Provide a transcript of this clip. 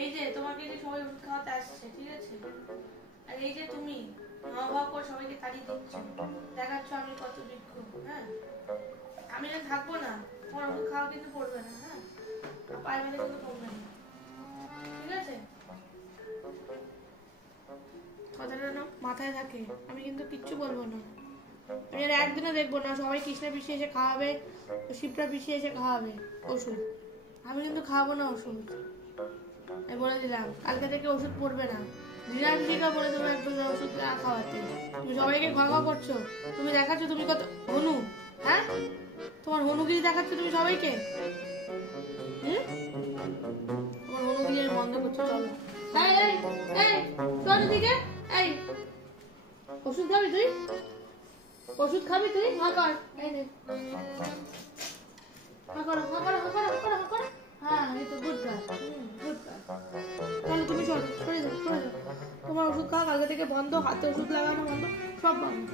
এই যে তোমাকে যে সবাই ওষুধ খাওয়াতে আসছে, ঠিক আছে, আর এই যে তুমি মা করে সবাইকে তাড়িয়ে দিচ্ছ, দেখাচ্ছ আমি কত বিজ্ঞ। হ্যাঁ, আমি না থাকবো না, তোমার ওষুধ খাওয়া কিন্তু পড়বে না। হ্যাঁ, পায়ে মেলে কিন্তু কমবে না, ঠিক আছে? কথাটা না মাথায় থাকে, আমি কিন্তু কিচ্ছু বলবো না। আমি আর একদিনও দেখবো না সবাই কৃষ্ণা পিসি এসে খাওয়াবে, শিবরা পিসি এসে খাওয়াবে ওষুধ। আমি কিন্তু খাওয়াবো না ওষুধ, আমি বলে দিলাম। কালকে থেকে ওষুধ পড়বে না। দিনাপিসিকে বলে দেবো একদম ওষুধ না খাওয়াতে। তুমি সবাইকে ঘা করছো, তুমি দেখাচ্ছ তুমি কত হনু। হ্যাঁ, তোমার হনুগিরি দেখাচ্ছ তুমি সবাইকে। তোমার হনুগিরি বন্ধ করছো, চলো। এই এই এই চল দিকে। এই ওষুধ খাবি তুই? ওষুধ খাবি তুই? হা কর, এই নে, হা করো, হা করো, হা করো, হা করো, হা করো। হ্যাঁ, এই তো গুড গার্ল, গুড গার্ল। তাহলে তুমি চলো, সরে যাও, সরে যাও। তোমার ওষুধ খাওয়া কালকে থেকে বন্ধ, হাতে ওষুধ লাগানো বন্ধ, সব বন্ধ।